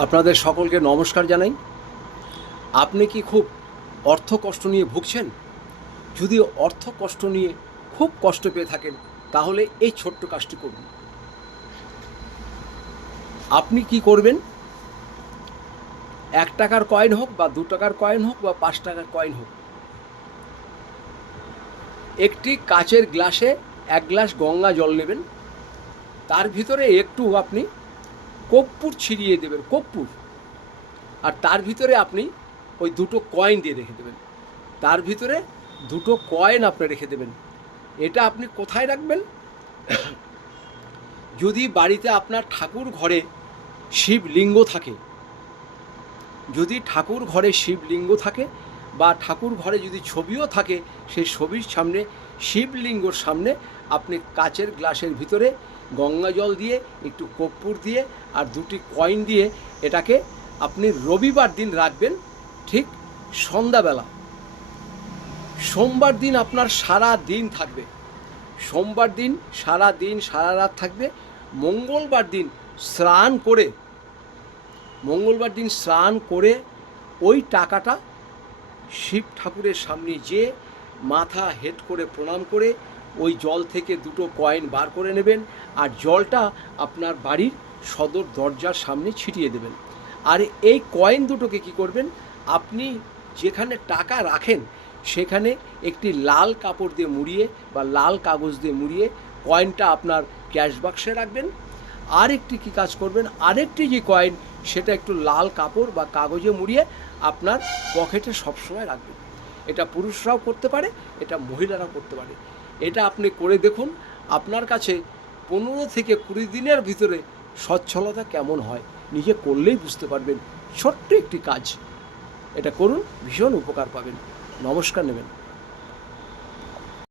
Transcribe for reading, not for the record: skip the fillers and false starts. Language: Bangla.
আপনাদের সকলকে নমস্কার জানাই। আপনি কি খুব অর্থ কষ্ট নিয়ে ভুগছেন? যদি অর্থ কষ্ট নিয়ে খুব কষ্ট পেয়ে থাকেন তাহলে এই ছোট্ট কাজটি করুন। আপনি কি করবেন? 1 টাকার কয়েন হোক বা 2 টাকার কয়েন হোক বা 5 টাকার কয়েন হোক, একটি কাচের গ্লাসে 1 গ্লাস গঙ্গা জল নেবেন। তার ভিতরে একটু আপনি কর্পূর ছিটিয়ে দেবেন, কর্পূর। আর তার ভিতরে আপনি ওই 2টো কয়েন দিয়ে রেখে দেবেন। তার ভিতরে 2টো কয়েন আপনি রেখে দেবেন। এটা আপনি কোথায় রাখবেন? যদি বাড়িতে আপনার ঠাকুর ঘরে শিবলিঙ্গ থাকে, যদি ঠাকুর ঘরে শিবলিঙ্গ থাকে বা ঠাকুর ঘরে যদি ছবিও থাকে, সেই ছবির সামনে, শিবলিঙ্গর সামনে আপনি কাচের গ্লাসের ভিতরে গঙ্গা জল দিয়ে, একটু কর্পূর দিয়ে আর 2টি কয়েন দিয়ে এটাকে আপনি রবিবার দিন রাখবেন, ঠিক সন্ধ্যাবেলা। সোমবার দিন আপনার সারা দিন থাকবে, সোমবার দিন সারা দিন সারা রাত থাকবে। মঙ্গলবার দিন স্নান করে, মঙ্গলবার দিন স্নান করে ওই টাকাটা শিব ঠাকুরের সামনে যেয়ে মাথা হেট করে প্রণাম করে ওই জল থেকে 2টো কয়েন বার করে নেবেন আর জলটা আপনার বাড়ির সদর দরজার সামনে ছিটিয়ে দেবেন। আর এই কয়েন দুটোকে কি করবেন? আপনি যেখানে টাকা রাখেন সেখানে একটি লাল কাপড় দিয়ে মুড়িয়ে বা লাল কাগজ দিয়ে মুড়িয়ে কয়েনটা আপনার ক্যাশ বাক্সে রাখবেন। আরেকটি কি কাজ করবেন? আরেকটি যে কয়েন সেটা একটু লাল কাপড় বা কাগজে মুড়িয়ে আপনার পকেটে সবসময় রাখবেন। এটা পুরুষরাও করতে পারে, এটা মহিলারাও করতে পারে। এটা আপনি করে দেখুন, আপনার কাছে 15 থেকে 20 দিনের ভিতরে সচ্ছলতা কেমন হয় নিজে করলেই বুঝতে পারবেন। ছোট্ট একটি কাজ, এটা করুন, ভীষণ উপকার পাবেন। নমস্কার নেবেন।